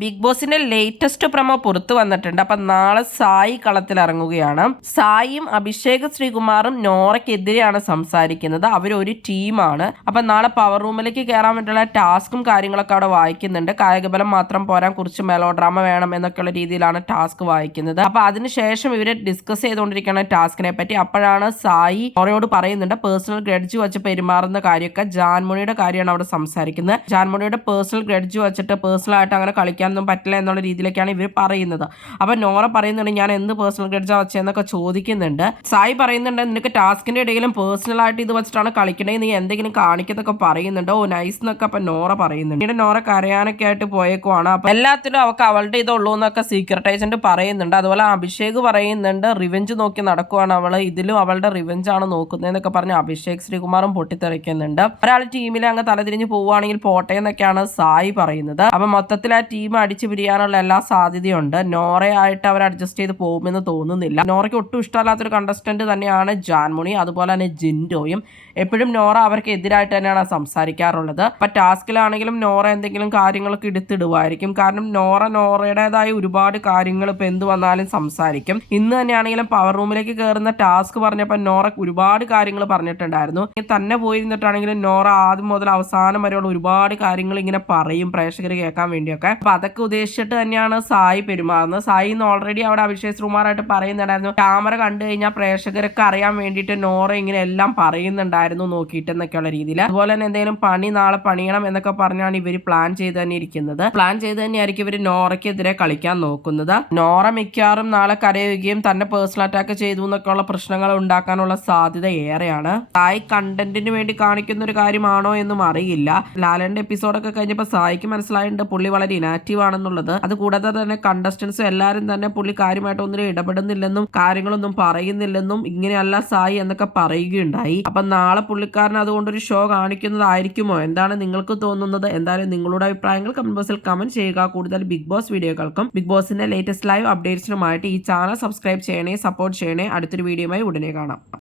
Big ബോസിന്റെ latest promo പുറത്തു വന്നിട്ടുണ്ട്. അപ്പൊ നാളെ സായി കളത്തിലിറങ്ങുകയാണ്. സായിയും അഭിഷേക് ശ്രീകുമാറും നോറയ്ക്കെതിരെയാണ് സംസാരിക്കുന്നത്. അവരൊരു ടീമാണ്. അപ്പൊ നാളെ പവർ റൂമിലേക്ക് കയറാൻ വേണ്ടിയുള്ള ടാസ്കും കാര്യങ്ങളൊക്കെ അവിടെ വായിക്കുന്നുണ്ട്. കായികബലം മാത്രം പോരാൻ, കുറച്ച് മെലോ ഡ്രാമ വേണം എന്നൊക്കെയുള്ള രീതിയിലാണ് ടാസ്ക് വായിക്കുന്നത്. അപ്പൊ അതിനുശേഷം ഇവര് ഡിസ്കസ് ചെയ്തുകൊണ്ടിരിക്കുന്ന ടാസ്കിനെ പറ്റി. അപ്പോഴാണ് സായി നോറയോട് പറയുന്നുണ്ട് പേഴ്സണൽ ഗ്രഡ്ജ് വെച്ച് പെരുമാറുന്ന കാര്യമൊക്കെ. ജാൻമണിയുടെ കാര്യമാണ് അവിടെ സംസാരിക്കുന്നത്. ജാൻമണിയുടെ പേഴ്സണൽ ഗ്രഡ്ജ് വെച്ചിട്ട് പേഴ്സണൽ ആയിട്ട് അങ്ങനെ കളിക്കാൻ പറ്റില്ല എന്നുള്ള രീതിയിലേക്കാണ് ഇവർ പറയുന്നത്. അപ്പൊ നോറ പറയുന്നുണ്ട് ഞാൻ എന്ത് പേഴ്സണൽ ഗ്രഡ്ജാ വെച്ചെന്നൊക്കെ ചോദിക്കുന്നുണ്ട്. സായി പറയുന്നുണ്ട് നിനക്ക് ടാസ്കിന്റെ ഇടയിലും പേഴ്സണൽ ആയിട്ട് ഇത് വെച്ചിട്ടാണ് കളിക്കണേ, നീ എന്തെങ്കിലും കാണിക്കുന്നൊക്കെ പറയുന്നുണ്ട്. ഓ നൈസ് എന്നൊക്കെ അപ്പൊ നോറ പറയുന്നുണ്ട്. പിന്നീട് നോറ കരയാനൊക്കെ ആയിട്ട് പോയേക്കുവാണ്. അപ്പൊ എല്ലാത്തിലും അവൾക്ക് അവളുടെ ഇതുള്ളൂ എന്നൊക്കെ സീക്രട്ട് ഏജന്റ് പറയുന്നുണ്ട്. അതുപോലെ അഭിഷേക് പറയുന്നുണ്ട് റിവെഞ്ച് നോക്കി നടക്കുവാണ് അവള്, ഇതിലും അവളുടെ റിവെഞ്ച് ആണ് നോക്കുന്നതെന്നൊക്കെ പറഞ്ഞ് അഭിഷേക് ശ്രീകുമാറും പൊട്ടിത്തെറിക്കുന്നുണ്ട്. ഒരാൾ ടീമിൽ അങ്ങ് തലതിരിഞ്ഞ് പോവുകയാണെങ്കിൽ പോട്ടെ എന്നൊക്കെയാണ് സായി പറയുന്നത്. അപ്പൊ മൊത്തത്തിൽ ആ ടീം അടിച്ചു പിരിയാനുള്ള എല്ലാ സാധ്യതയുണ്ട്. നോറയായിട്ട് അവർ അഡ്ജസ്റ്റ് ചെയ്ത് പോകുമെന്ന് തോന്നുന്നില്ല. നോറയ്ക്ക് ഒട്ടും ഇഷ്ടമല്ലാത്തൊരു കണ്ടസ്റ്റന്റ് തന്നെയാണ് ജാൻമണി, അതുപോലെ തന്നെ ജിൻഡോയും. എപ്പോഴും നോറ അവർക്ക് എതിരായിട്ട് തന്നെയാണ് സംസാരിക്കാറുള്ളത്. അപ്പൊ ടാസ്കിലാണെങ്കിലും നോറ എന്തെങ്കിലും കാര്യങ്ങളൊക്കെ എടുത്തിടുമായിരിക്കും. കാരണം നോറയുടേതായ ഒരുപാട് കാര്യങ്ങൾ ഇപ്പൊ എന്ത് വന്നാലും സംസാരിക്കും. ഇന്ന് തന്നെയാണെങ്കിലും പവർ റൂമിലേക്ക് കയറുന്ന ടാസ്ക് പറഞ്ഞപ്പോൾ നോറ ഒരുപാട് കാര്യങ്ങൾ പറഞ്ഞിട്ടുണ്ടായിരുന്നു. തന്നെ പോയിരുന്നിട്ടാണെങ്കിലും നോറ ആദ്യം മുതൽ അവസാനം വരെയുള്ള ഒരുപാട് കാര്യങ്ങൾ ഇങ്ങനെ പറയും പ്രേക്ഷകർ കേൾക്കാൻ വേണ്ടിയൊക്കെ. അപ്പൊ അതൊക്കെ ഉദ്ദേശിച്ചിട്ട് തന്നെയാണ് സായി പെരുമാറുന്നത്. സായി ഇന്ന് ഓൾറെഡി അവിടെ അഭിഷേക് ശ്രീകുമാറായിട്ട് പറയുന്നുണ്ടായിരുന്നു ക്യാമറ കണ്ടു കഴിഞ്ഞാൽ പ്രേക്ഷകരൊക്കെ അറിയാൻ വേണ്ടിയിട്ട് നോറ ഇങ്ങനെ എല്ലാം പറയുന്നുണ്ടായിരുന്നു നോക്കിയിട്ട് എന്നൊക്കെയുള്ള രീതിയിൽ. അതുപോലെ തന്നെ എന്തെങ്കിലും പണി നാളെ പണിയണം എന്നൊക്കെ പറഞ്ഞാണ് ഇവർ പ്ലാൻ ചെയ്ത് തന്നെ ഇരിക്കുന്നത്. പ്ലാൻ ചെയ്ത് തന്നെയായിരിക്കും ഇവർ നോറയ്ക്കെതിരെ കളിക്കാൻ നോക്കുന്നത്. നോറ മിക്കവാറും നാളെ കരയുകയും തന്നെ പേഴ്സണൽ അറ്റാക്ക് ചെയ്തു എന്നൊക്കെയുള്ള പ്രശ്നങ്ങൾ ഉണ്ടാക്കാനുള്ള സാധ്യത ഏറെയാണ്. സായി കണ്ടന്റിന് വേണ്ടി കാണിക്കുന്ന ഒരു കാര്യമാണോ എന്നും അറിയില്ല. ലാലന്റെ എപ്പിസോഡൊക്കെ കഴിഞ്ഞപ്പോൾ സായിക്ക് മനസ്സിലായിട്ടുണ്ട് പുള്ളി വളരെ ഇനാക്റ്റീവ് ആണെന്നുള്ളത്. അതുകൂടാതെ തന്നെ കണ്ടസ്റ്റൻസും എല്ലാവരും തന്നെ പുള്ളി കാര്യമായിട്ട് ഒന്നിനും ഇടപെടുന്നില്ലെന്നും കാര്യങ്ങളൊന്നും പറയുന്നില്ലെന്നും ഇങ്ങനെയല്ല സായി എന്നൊക്കെ പറയുകയുണ്ടായി. അപ്പൊ നാളെ പുള്ളിക്കാരൻ അതുകൊണ്ടൊരു ഷോ കാണിക്കുന്നതായിരിക്കുമോ? എന്താണ് നിങ്ങൾക്ക് തോന്നുന്നത്? എന്തായാലും നിങ്ങളുടെ അഭിപ്രായങ്ങൾ കമന്റ് ബോക്സിൽ കമന്റ് ചെയ്യുക. കൂടുതൽ ബിഗ് ബോസ് വീഡിയോകൾക്കും ബിഗ് ബോസിന്റെ ലേറ്റസ്റ്റ് ലൈവ് അപ്ഡേറ്റ്സിനുമായിട്ട് ഈ ചാനൽ സബ്സ്ക്രൈബ് ചെയ്യണേ, സപ്പോർട്ട് ചെയ്യണേ. അടുത്തൊരു വീഡിയോയുമായി ഉടനെ കാണാം.